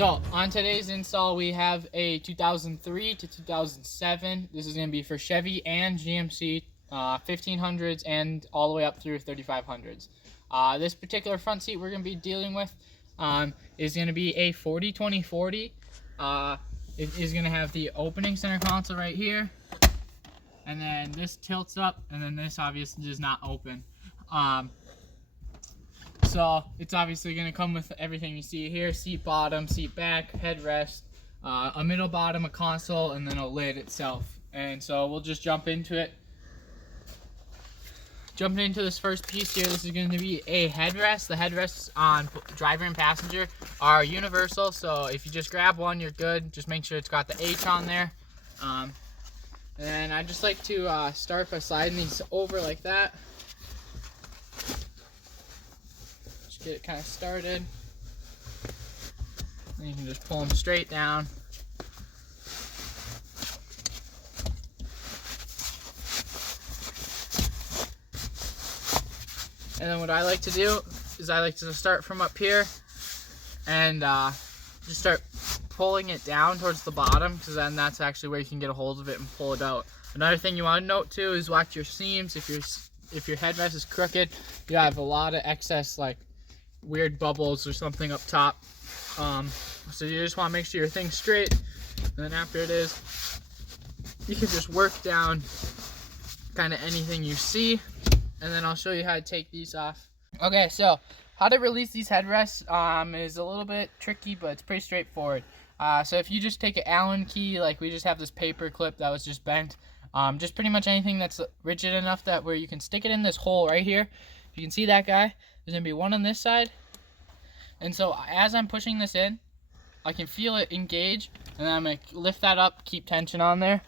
So on today's install, we have a 2003 to 2007. This is going to be for Chevy and GMC 1500s and all the way up through 3500s. This particular front seat we're going to be dealing with is going to be a 40-20-40. It is going to have the opening center console right here, and then this tilts up, and then this obviously does not open. So it's obviously going to come with everything you see here: seat bottom, seat back, headrest, a middle bottom, a console, and then a lid itself. And so we'll just jump into it. Jumping into this first piece here, this is going to be a headrest. The headrests on driver and passenger are universal, so if you just grab one, you're good. Just make sure it's got the H on there. And I just like to start by sliding these over like that. Get it kind of started. Then you can just pull them straight down. And then what I like to do is I like to start from up here and just start pulling it down towards the bottom, because then that's actually where you can get a hold of it and pull it out. Another thing you want to note too is watch your seams. If your headrest is crooked, you have a lot of excess like weird bubbles or something up top, so you just want to make sure your thing's straight, and then after it is, you can just work down kind of anything you see, and then I'll show you how to take these off. Okay, so how to release these headrests is a little bit tricky, but it's pretty straightforward. So if you just take an Allen key, like we just have this paper clip that was just bent, just pretty much anything that's rigid enough that where you can stick it in this hole right here. You can see that guy. There's going to be one on this side. And so as I'm pushing this in, I can feel it engage. And then I'm going to lift that up, keep tension on there.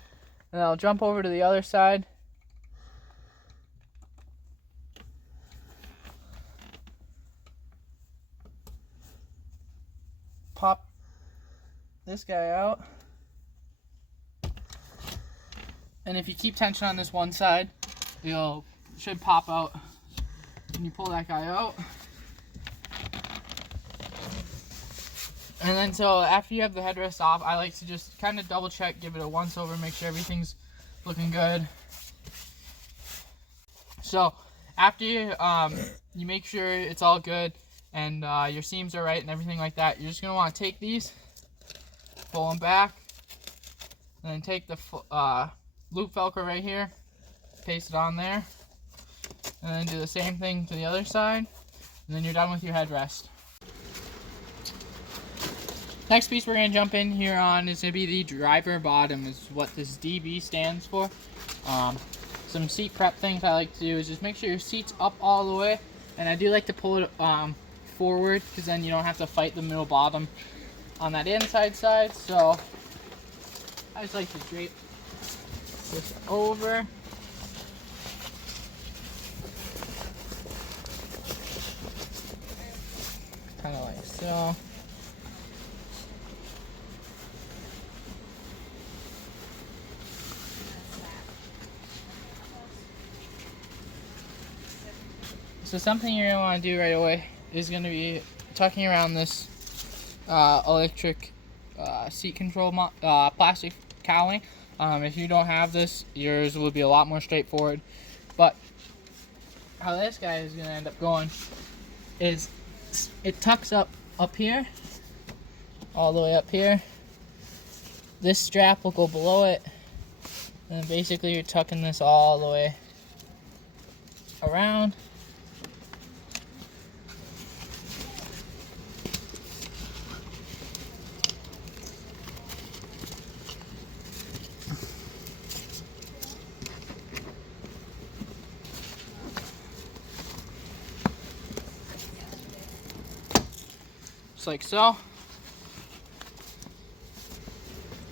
And I'll jump over to the other side. Pop this guy out. And if you keep tension on this one side, it should pop out. And you pull that guy out. And then so after you have the headrest off, I like to just kind of double check, give it a once over, make sure everything's looking good. So after you make sure it's all good and your seams are right and everything like that, you're just going to want to take these, pull them back, and then take the loop Velcro right here, paste it on there. And then do the same thing to the other side, and then you're done with your headrest. Next piece we're going to jump in here on is going to be the driver bottom, is what this DB stands for. Some seat prep things I like to do is just make sure your seat's up all the way, and I do like to pull it forward, because then you don't have to fight the middle bottom on that inside side. So I just like to drape this over. Kind of like so. So something you're going to want to do right away is going to be tucking around this electric seat control plastic cowling. If you don't have this, yours will be a lot more straightforward. But how this guy is going to end up going is it tucks up here, all the way up here. This strap will go below it, and then basically you're tucking this all the way around. Just like so.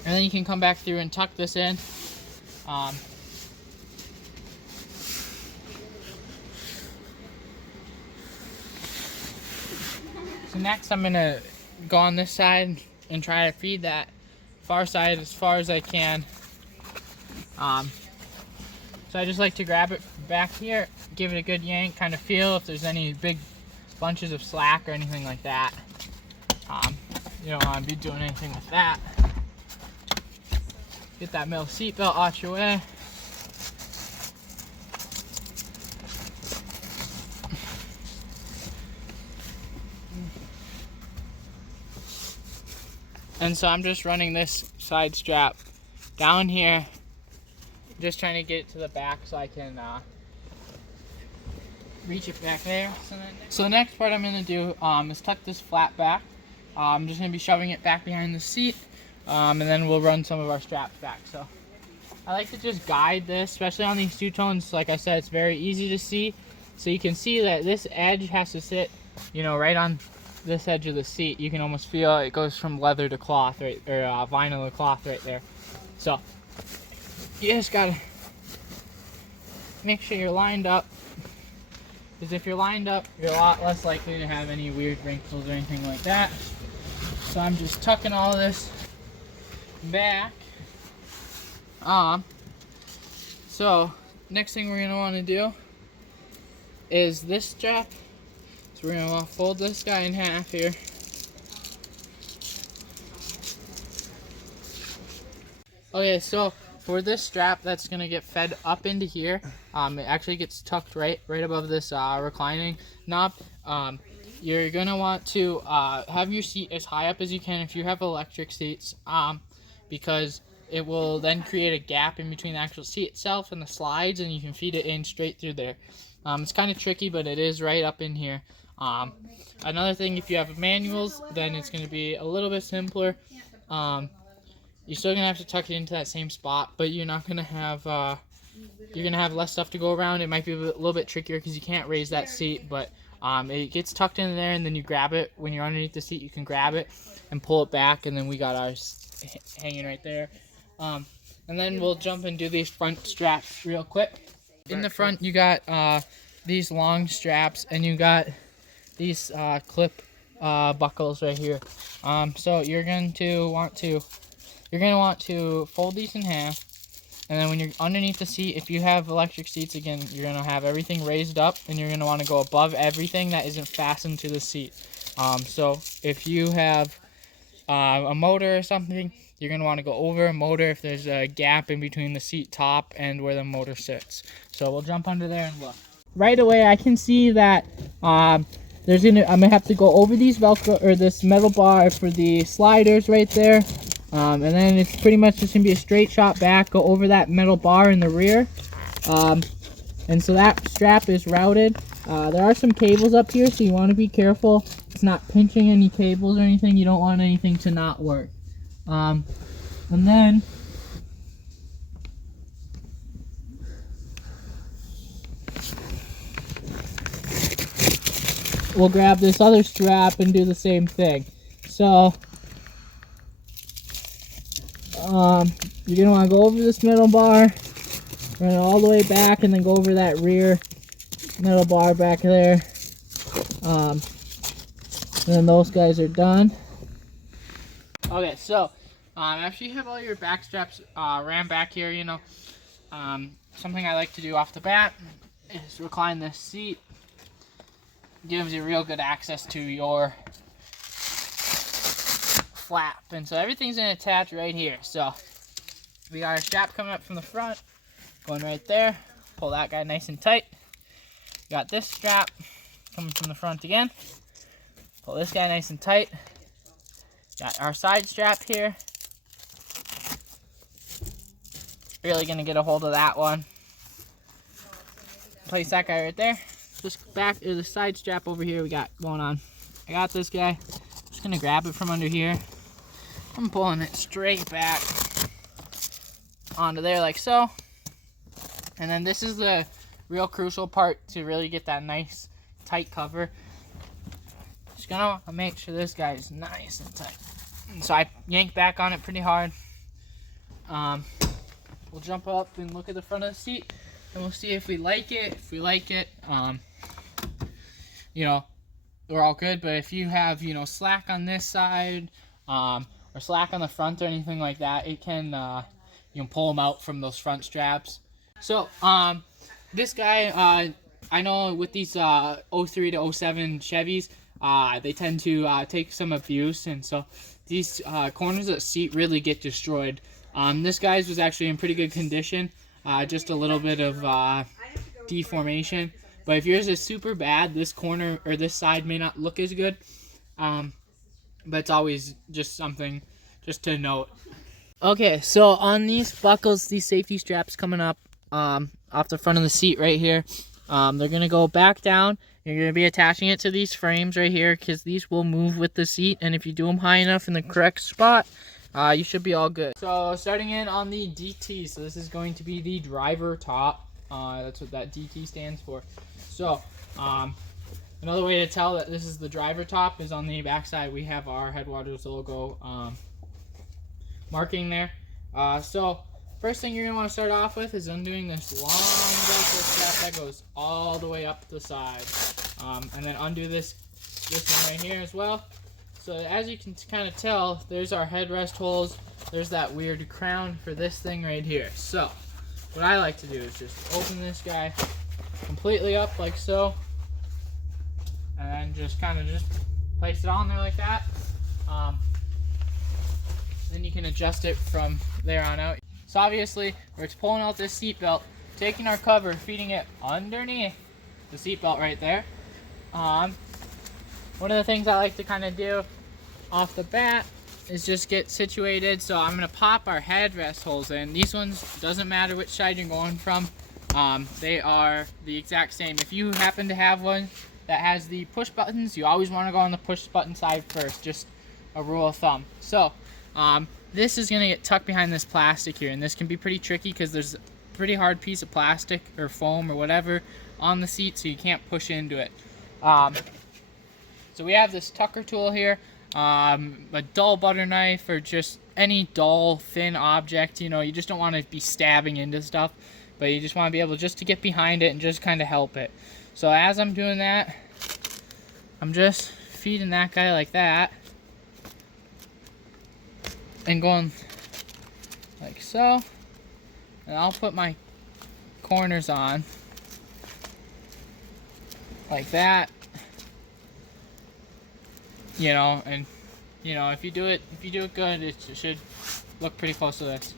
And then you can come back through and tuck this in. So next I'm going to go on this side and try to feed that far side as far as I can. So I just like to grab it back here, give it a good yank, kind of feel if there's any big bunches of slack or anything like that. You don't want to be doing anything with that. Get that middle seat belt out your way. And so I'm just running this side strap down here, just trying to get it to the back so I can reach it back there. So the next part I'm going to do is tuck this flat back. I'm just going to be shoving it back behind the seat, and then we'll run some of our straps back. So I like to just guide this, especially on these two-tones. Like I said, it's very easy to see. So you can see that this edge has to sit, you know, right on this edge of the seat. You can almost feel it goes from leather to cloth, right, or vinyl to cloth right there. So you just gotta make sure you're lined up, because if you're lined up, you're a lot less likely to have any weird wrinkles or anything like that. So I'm just tucking all of this back. So next thing we're gonna want to do is this strap. So we're gonna fold this guy in half here. Okay, so for this strap that's gonna get fed up into here, it actually gets tucked right above this reclining knob. You're gonna want to have your seat as high up as you can if you have electric seats, because it will then create a gap in between the actual seat itself and the slides, and you can feed it in straight through there. It's kind of tricky, but it is right up in here. Another thing, if you have manuals, then it's going to be a little bit simpler. You're still going to have to tuck it into that same spot, but you're not going to have, you're going to have less stuff to go around. It might be a little bit trickier because you can't raise that seat, but it gets tucked in there, and then you grab it. When you're underneath the seat, you can grab it and pull it back, and then we got ours hanging right there. And then we'll jump and do these front straps real quick. In the front, you got these long straps, and you got these clip buckles right here. So you're going to want to fold these in half, and then when you're underneath the seat, if you have electric seats, again, you're going to have everything raised up, and you're going to want to go above everything that isn't fastened to the seat. So if you have a motor or something, you're going to want to go over a motor if there's a gap in between the seat top and where the motor sits. So we'll jump under there and look. Right away, I can see that I'm gonna have to go over these Velcro, or this metal bar for the sliders right there. And then it's pretty much just gonna be a straight shot back, go over that metal bar in the rear. And so that strap is routed. There are some cables up here, so you want to be careful. It's not pinching any cables or anything. You don't want anything to not work. And then we'll grab this other strap and do the same thing. So you're gonna want to go over this middle bar, run it all the way back, and then go over that rear metal bar back there. And then those guys are done. Okay, so after you have all your back straps ran back here, you know, something I like to do off the bat is recline this seat. Gives you real good access to your flap, and so everything's gonna attach right here. So we got our strap coming up from the front, going right there. Pull that guy nice and tight. Got this strap coming from the front again. Pull this guy nice and tight. Got our side strap here. Really gonna get a hold of that one. Place that guy right there. This back is the side strap over here we got going on. I got this guy. Just gonna grab it from under here. I'm pulling it straight back onto there like so. And then this is the real crucial part to really get that nice tight cover. Just gonna make sure this guy is nice and tight. And so I yank back on it pretty hard. We'll jump up and look at the front of the seat, and we'll see if we like it. If we like it, you know, we're all good. But if you have, you know, slack on this side, or slack on the front or anything like that, it can, you can pull them out from those front straps. So, this guy, I know with these 03 to 07 Chevys, they tend to take some abuse, and so these corners of the seat really get destroyed. This guy's was actually in pretty good condition, just a little bit of deformation. But if yours is super bad, this corner or this side may not look as good. But it's always just something just to note. Okay, so on these buckles, these safety straps coming up off the front of the seat right here, they're going to go back down. You're going to be attaching it to these frames right here because these will move with the seat. And if you do them high enough in the correct spot, you should be all good. So starting in on the DT, so this is going to be the driver top. That's what that DT stands for. So another way to tell that this is the driver top is on the back side. We have our Headwaters logo marking there. So first thing you're going to want to start off with is undoing this long velcro strap that goes all the way up the side. And then undo this one right here as well. So as you can kind of tell, there's our headrest holes. There's that weird crown for this thing right here. So what I like to do is just open this guy completely up like so. And then just kind of just place it on there like that. Then you can adjust it from there on out. So obviously, we're pulling out this seat belt, taking our cover, feeding it underneath the seat belt right there. One of the things I like to kind of do off the bat is just get situated. So I'm going to pop our headrest holes in. These ones, doesn't matter which side you're going from. They are the exact same. If you happen to have one that has the push buttons, you always want to go on the push button side first. Just a rule of thumb. So this is going to get tucked behind this plastic here, and this can be pretty tricky because there's a pretty hard piece of plastic or foam or whatever on the seat, so you can't push into it. So we have this tucker tool here, a dull butter knife, or just any dull thin object. You know, you just don't want to be stabbing into stuff, but you just want to be able just to get behind it and just kind of help it. So as I'm doing that, I'm just feeding that guy like that and going like so, and I'll put my corners on like that, you know, and you know, if you do it good, it should look pretty close to this.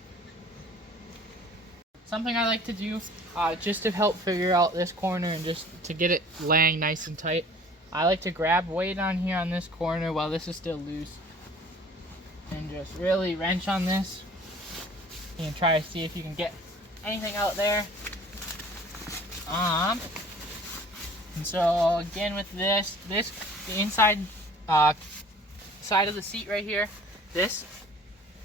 Something I like to do just to help figure out this corner and just to get it laying nice and tight, I like to grab weight on here on this corner while this is still loose and just really wrench on this and try to see if you can get anything out there. And so again with this the inside side of the seat right here, this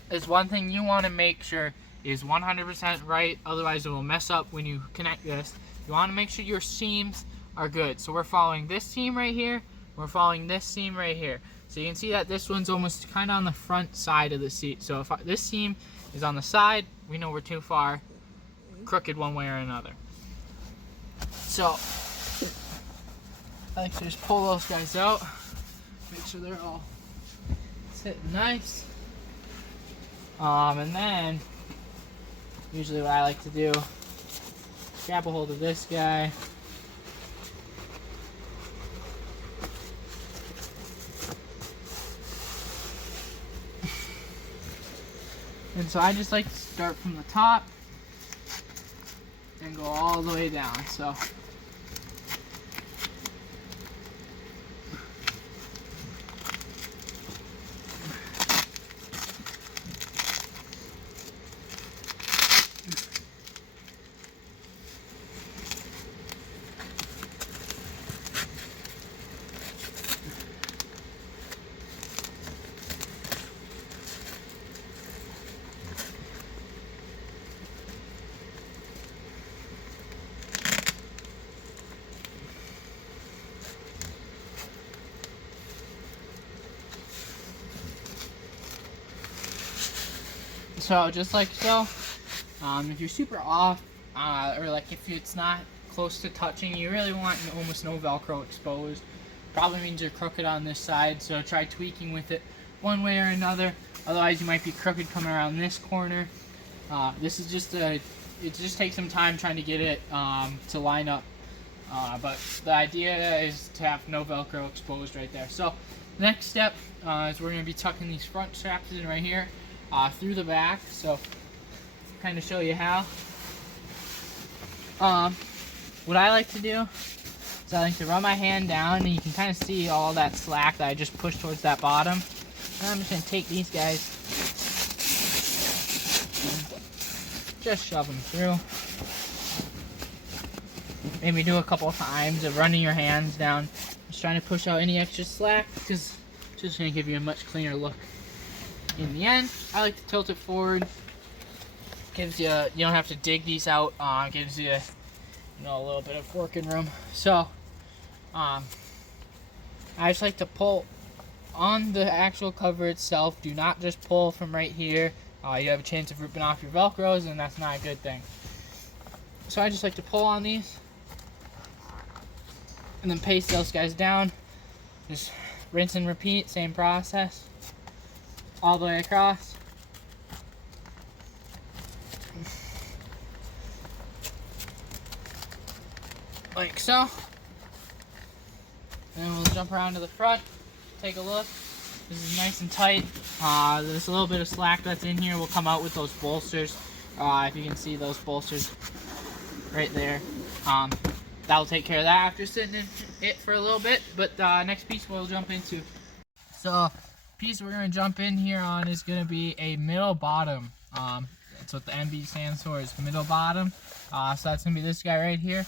is one thing you want to make sure is 100% right, otherwise it will mess up when you connect this. You want to make sure your seams are good. So we're following this seam right here, we're following this seam right here. So you can see that this one's almost kind of on the front side of the seat. So if this seam is on the side, we know we're too far crooked one way or another. So I like to just pull those guys out, make sure they're all sitting nice. And then usually what I like to do, grab a hold of this guy, and so I just like to start from the top and go all the way down. So just like so. If you're super off, or like if it's not close to touching, you really want almost no Velcro exposed. Probably means you're crooked on this side, so try tweaking with it one way or another. Otherwise, you might be crooked coming around this corner. This is just it just takes some time trying to get it to line up But the idea is to have no Velcro exposed right there. So next step is we're going to be tucking these front straps in right here through the back. So kind of show you how. What I like to do is I like to run my hand down, and you can kind of see all that slack that I just pushed towards that bottom. And I'm just going to take these guys and just shove them through. Maybe do a couple times of running your hands down, just trying to push out any extra slack, because it's just going to give you a much cleaner look. In the end, I like to tilt it forward. Gives you, you don't have to dig these out. Gives you, a little bit of working room. So, I just like to pull on the actual cover itself. Do not just pull from right here. You have a chance of ripping off your Velcros, and that's not a good thing. So I just like to pull on these, and then paste those guys down. Just rinse and repeat, same process, all the way across. Like so. And then we'll jump around to the front, take a look. This is nice and tight. There's a little bit of slack that's in here will come out with those bolsters. If you can see those bolsters right there. That'll take care of that after sitting in it for a little bit. But next piece we'll jump into. So piece we're going to jump in here on is going to be a middle bottom. That's what the MB stands for, is middle bottom. So that's going to be this guy right here.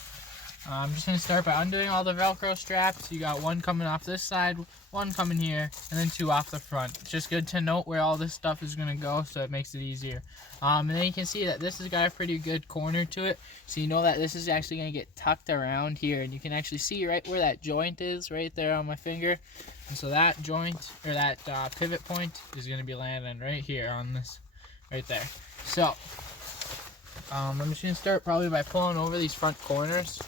I'm just going to start by undoing all the Velcro straps. You got one coming off this side, one coming here, and then two off the front. It's just good to note where all this stuff is going to go, so it makes it easier. And then you can see that this has got a pretty good corner to it, so you know that this is actually going to get tucked around here. And you can actually see right where that joint is, right there on my finger. And so that joint, or that pivot point, is going to be landing right here on this, right there. So, I'm just going to start probably by pulling over these front corners.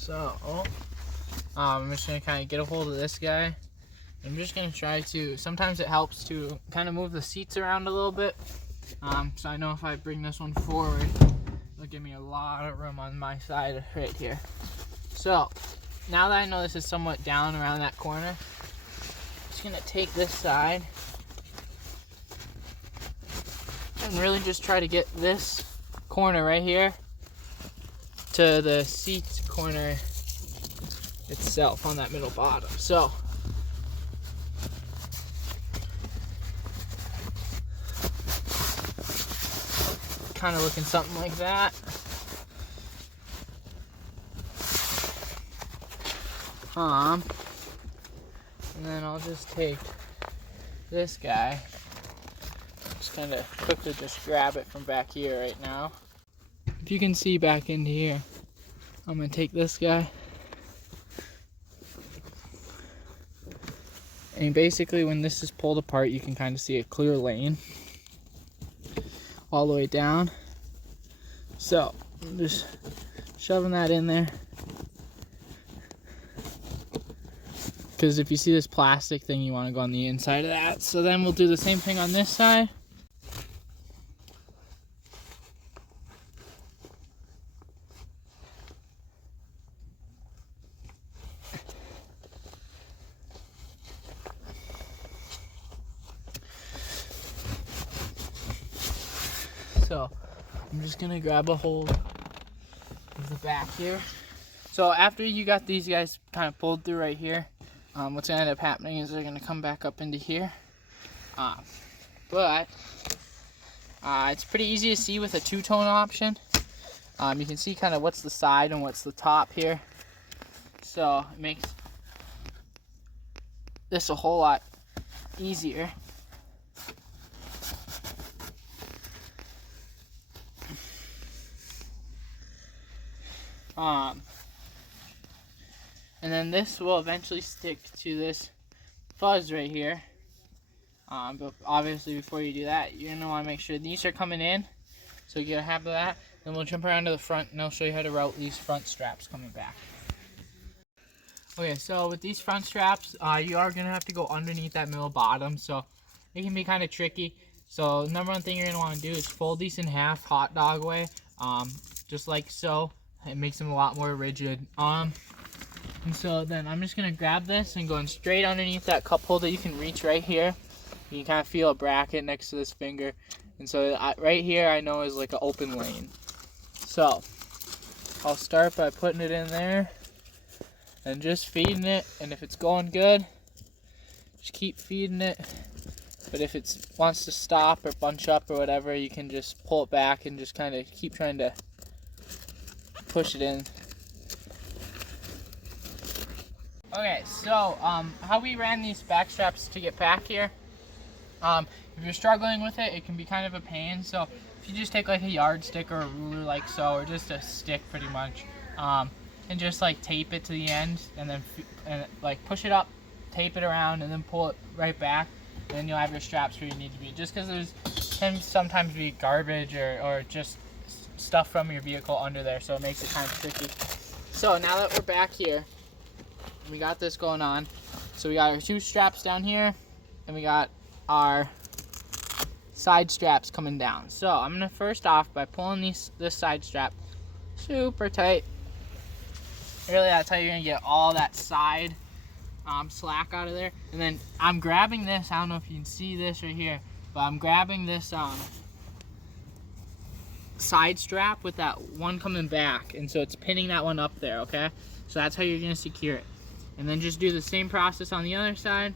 So, I'm just going to kind of get a hold of this guy. I'm just going to try to, sometimes it helps to kind of move the seats around a little bit. So I know if I bring this one forward, it'll give me a lot of room on my side right here. So, now that I know this is somewhat down around that corner, I'm just going to take this side and really just try to get this corner right here to the seat corner itself on that middle bottom. So, kind of looking something like that. And then I'll just take this guy, just kind of quickly just grab it from back here right now. If you can see back into here, I'm going to take this guy. And basically when this is pulled apart, you can kind of see a clear lane all the way down. So I'm just shoving that in there, because if you see this plastic thing, you want to go on the inside of that. So then we'll do the same thing on this side. So I'm just gonna grab a hold of the back here. So after you got these guys kind of pulled through right here, what's gonna end up happening is they're gonna come back up into here. But it's pretty easy to see with a two-tone option. You can see kind of what's the side and what's the top here. So it makes this a whole lot easier. And then this will eventually stick to this fuzz right here. But obviously before you do that, you're going to want to make sure these are coming in. So you get a habit of that. Then we'll jump around to the front and I'll show you how to route these front straps coming back. Okay, so with these front straps, you are going to have to go underneath that middle bottom, so it can be kind of tricky. So number one thing you're going to want to do is fold these in half hot dog way, just like so. It makes them a lot more rigid. And so then I'm just going to grab this and going straight underneath that cup holder. You can reach right here. You can kind of feel a bracket next to this finger. And so right here I know is like an open lane. So I'll start by putting it in there and just feeding it. And if it's going good, just keep feeding it. But if it wants to stop or bunch up or whatever, you can just pull it back and just kind of keep trying to push it in. Okay, so how we ran these back straps to get back here. If you're struggling with it, it can be kind of a pain. So if you just take like a yardstick or a ruler like so, or just a stick pretty much, and just like tape it to the end, and then like push it up, tape it around, and then pull it right back, and then you'll have your straps where you need to be. Just because there's can sometimes be garbage or just stuff from your vehicle under there, so it makes it kind of tricky. So now that we're back here, we got this going on. So we got our two straps down here, and we got our side straps coming down. So I'm gonna first off by pulling this side strap super tight. Really, that's how you're gonna get all that side slack out of there. And then I'm grabbing this. I don't know if you can see this right here, but I'm grabbing this side strap with that one coming back, and so it's pinning that one up there. Okay, so that's how you're gonna secure it. And then just do the same process on the other side.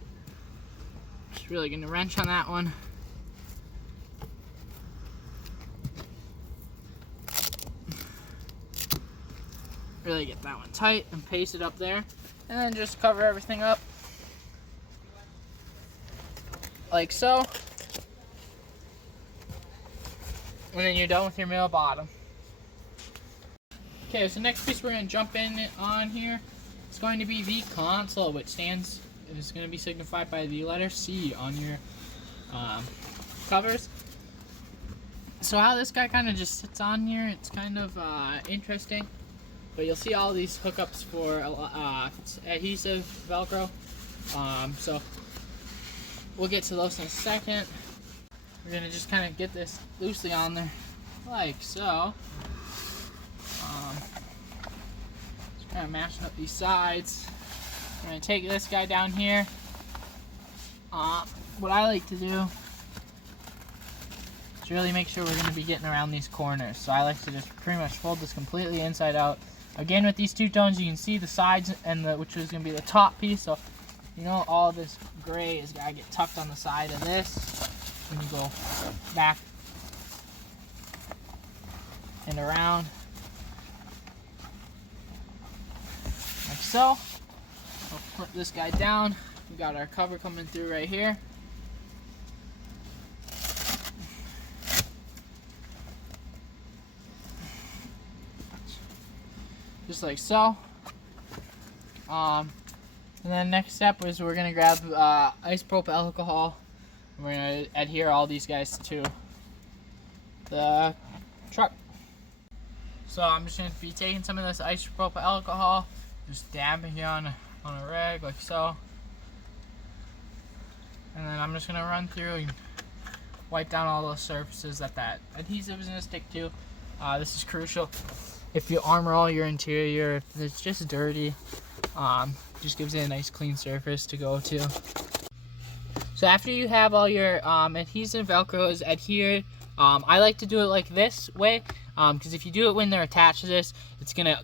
Just really gonna wrench on that one. Really get that one tight and paste it up there. And then just cover everything up like so. And then you're done with your middle bottom. Okay, so next piece we're gonna jump in on here. It's going to be the console, which is going to be signified by the letter C on your covers. So how this guy kind of just sits on here, it's kind of interesting. But you'll see all these hookups for adhesive, Velcro. So we'll get to those in a second. We're going to just kind of get this loosely on there, like so. Kind of mashing up these sides. I'm going to take this guy down here. What I like to do is really make sure we're going to be getting around these corners. So I like to just pretty much fold this completely inside out. Again, with these two tones, you can see the sides, and which is going to be the top piece. So you know all this gray is going to get tucked on the side of this when you go back and around. Like so. We'll put this guy down. We got our cover coming through right here. Just like so. And then next step is we're gonna grab isopropyl alcohol. And we're gonna adhere all these guys to the truck. So I'm just gonna be taking some of this isopropyl alcohol, just dabbing it on a rag like so, and then I'm just gonna run through and wipe down all those surfaces that adhesive is gonna stick to. This is crucial. If you armor all your interior, if it's just dirty, just gives it a nice clean surface to go to. So after you have all your adhesive Velcros adhered, I like to do it like this way, because if you do it when they're attached to this, it's gonna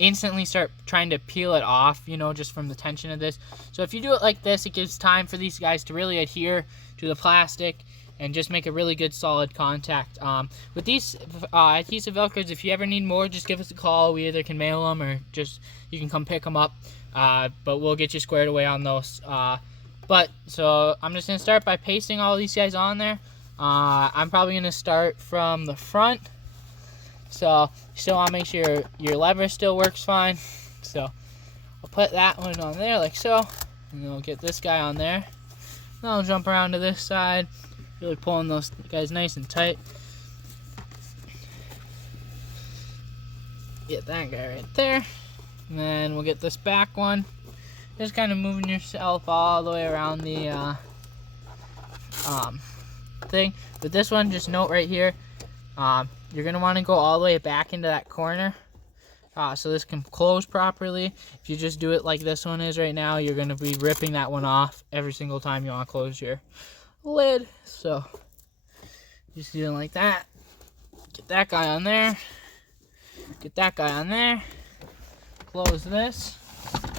instantly start trying to peel it off, you know, just from the tension of this. So if you do it like this, it gives time for these guys to really adhere to the plastic and just make a really good solid contact. With these adhesive Velcros, if you ever need more, just give us a call. We either can mail them or just you can come pick them up, but we'll get you squared away on those. So I'm just gonna start by pasting all these guys on there. I'm probably gonna start from the front. So you still want to make sure your lever still works fine. So I'll put that one on there like so, and then we'll get this guy on there. Then I'll jump around to this side, really pulling those guys nice and tight. Get that guy right there. And then we'll get this back one. Just kind of moving yourself all the way around the thing. But this one, just note right here, you're going to want to go all the way back into that corner so this can close properly. If you just do it like this one is right now, you're going to be ripping that one off every single time you want to close your lid. So just do it like that. Get that guy on there. Get that guy on there. Close this.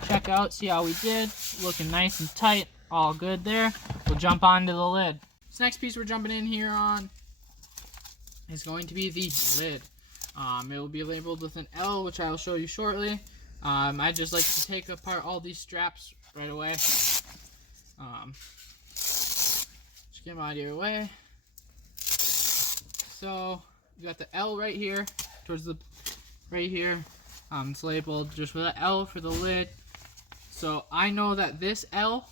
Check out, see how we did. Looking nice and tight. All good there. We'll jump onto the lid. This next piece we're jumping in here on is going to be the lid. It will be labeled with an L, which I will show you shortly. I just like to take apart all these straps right away. Just get them out of your way. So you got the L right here, towards the right here. It's labeled just with an L for the lid. So I know that this L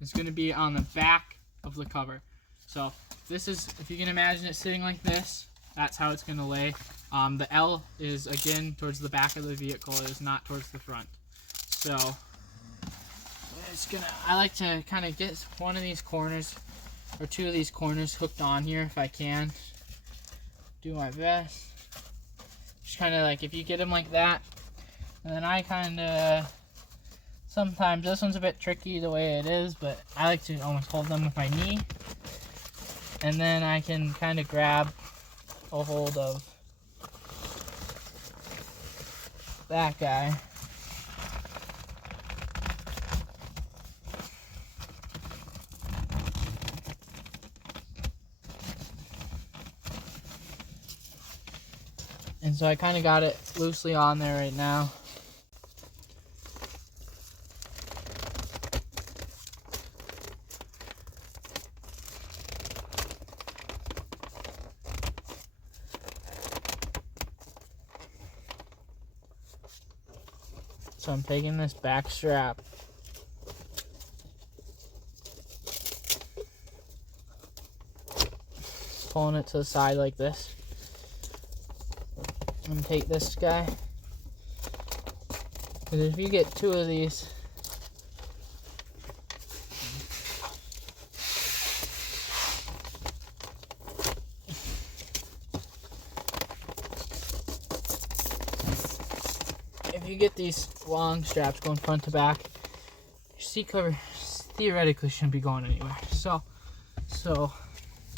is going to be on the back of the cover. So this is, if you can imagine it sitting like this, that's how it's going to lay. The L is again towards the back of the vehicle. It is not towards the front. So I like to kind of get one of these corners or two of these corners hooked on here if I can. Do my best. Just kind of like, if you get them like that, and then I kind of, sometimes this one's a bit tricky the way it is, but I like to almost hold them with my knee, and then I can kind of grab a hold of that guy. And so I kind of got it loosely on there right now. So I'm taking this back strap, pulling it to the side like this. And take this guy, because if you get two of these, if you get these long straps going front to back, your seat cover theoretically shouldn't be going anywhere. So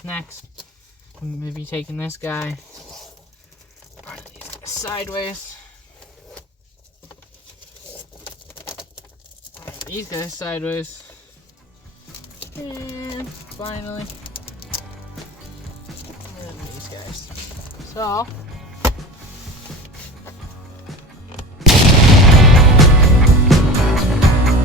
next, I'm going to be taking this guy sideways. These guys sideways. And finally, these guys. So